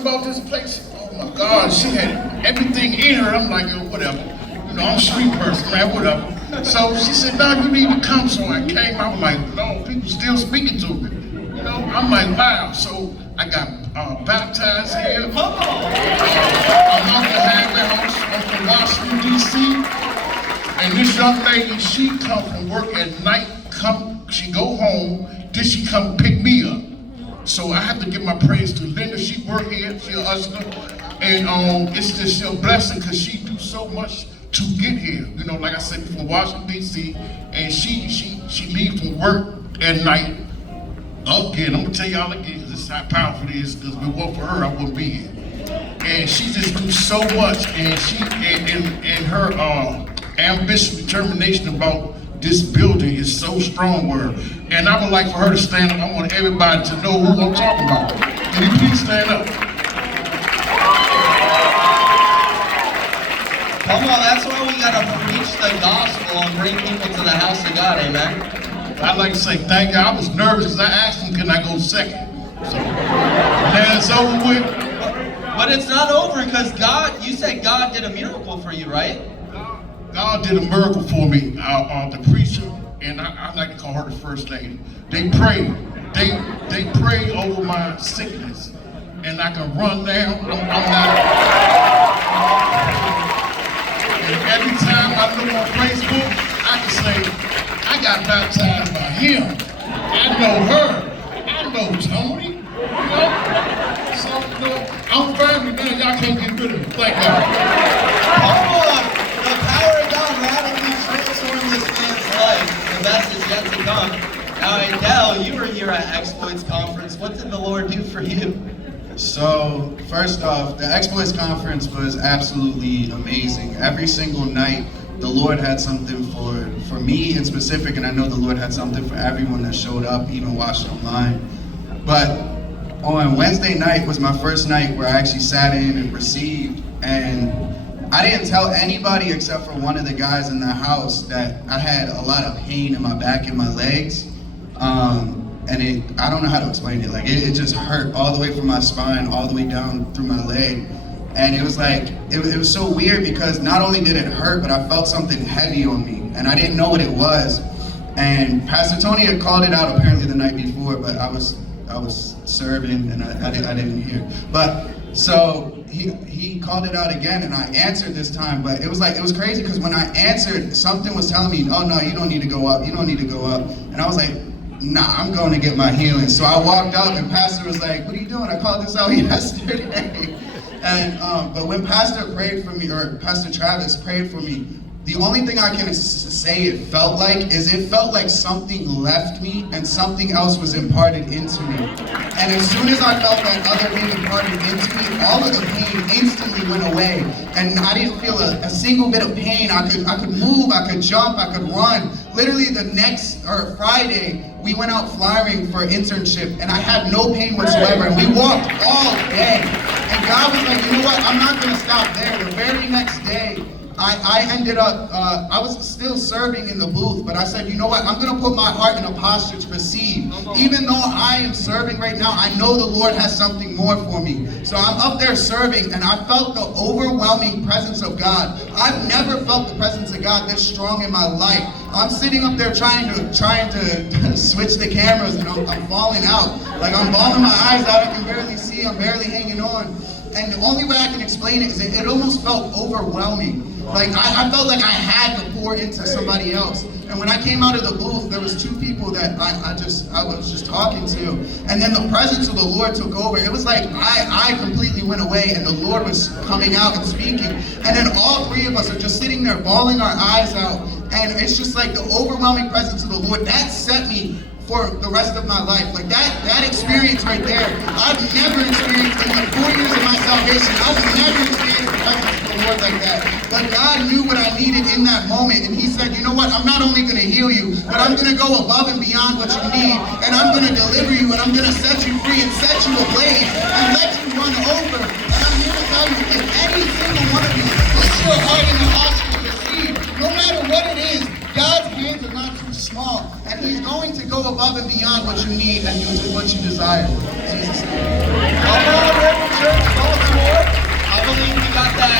about this place. Oh my God, she had everything in her. I'm like, yo, whatever. You know, I'm a street person, man, whatever. So she said, no, you need to come. So I came. I'm like, no, people still speaking to me. You know, I'm like, wow. So I got baptized here. I'm out the halfway house. I'm from Washington, D.C. And this young lady, she come from work at night. She go home. Then she come pick me up. So I have to give my praise to Linda. She work here, she a hustler. And it's just a blessing because she do so much to get here. You know, like I said, from Washington, D.C. And she leave from work at night. Again, I'm gonna tell y'all again, because this is how powerful it is, because if it weren't for her, I wouldn't be here. And she just do so much, and she and her ambition, determination about this building is so strong with her. And I would like for her to stand up. I want everybody to know who I'm talking about. Can you please stand up? Come on, that's why we gotta preach the gospel and bring people to the house of God, amen? I'd like to say thank you. I was nervous because I asked him, can I go second? So now it's over with. But it's not over because God, you said God did a miracle for you, right? God did a miracle for me. The preacher, and I like to call her the first lady. They prayed. They prayed over my sickness, and I can run now. I'm not. And every time I look on Facebook, I can say, I got baptized by him. I know her. I know Tony. You know? So, you know, I'm family now. Y'all can't get rid of me. Thank God. Come on. The power of God radically transformed this man's life. The best is yet to come. Now, Adele, you were here at Exploits Conference. What did the Lord do for you? So, first off, the Exploits Conference was absolutely amazing. Every single night, the Lord had something for me in specific, and I know the Lord had something for everyone that showed up, even watched online. But on Wednesday night was my first night where I actually sat in and received, and I didn't tell anybody except for one of the guys in the house that I had a lot of pain in my back and my legs. And I don't know how to explain it. Like it just hurt all the way from my spine, all the way down through my leg. And it was like, it was so weird because not only did it hurt, but I felt something heavy on me and I didn't know what it was. And Pastor Tony had called it out apparently the night before, but I was serving and I didn't hear. But so he called it out again and I answered this time, but it was crazy because when I answered, something was telling me, oh no, you don't need to go up, you don't need to go up. And I was like, nah, I'm going to get my healing. So I walked up and Pastor was like, what are you doing? I called this out yesterday. And but when Pastor prayed for me, or Pastor Travis prayed for me, the only thing I can say it felt like something left me and something else was imparted into me. And as soon as I felt that other thing imparted into me, all of the pain instantly went away. And I didn't feel a single bit of pain. I could move, I could jump, I could run. Literally the next Friday, we went out flying for internship and I had no pain whatsoever. And we walked all day. And God was like, you know what, I'm not gonna stop there. The very next day, I ended up, I was still serving in the booth, but I said, you know what, I'm gonna put my heart in a posture to receive. Even though I am serving right now, I know the Lord has something more for me. So I'm up there serving and I felt the overwhelming presence of God. I've never felt the presence of God this strong in my life. I'm sitting up there trying to switch the cameras and I'm falling out. Like I'm bawling my eyes out, I can barely see, I'm barely hanging on. And the only way I can explain it is it almost felt overwhelming. Like I felt like I had to pour into somebody else. And when I came out of the booth, there was two people that I was just talking to. And then the presence of the Lord took over. It was like I completely went away and the Lord was coming out and speaking. And then all three of us are just sitting there bawling our eyes out. And it's just like the overwhelming presence of the Lord, that set me for the rest of my life. Like that experience right there, I've never experienced in the 4 years of my salvation, I've never experienced the presence of the Lord like that. But God knew what I needed in that moment, and He said, you know what, I'm not only gonna heal you, but I'm gonna go above and beyond what you need, and I'm gonna deliver you, and I'm gonna set you free and set you ablaze, and let you run over. And I'm here to tell you, if any single one of you puts your heart in the posture to receive, no matter what it is, God's hands are not too small, and He's going to go above and beyond what you need and what you desire. In Jesus' name. Come on, Church. believe we got that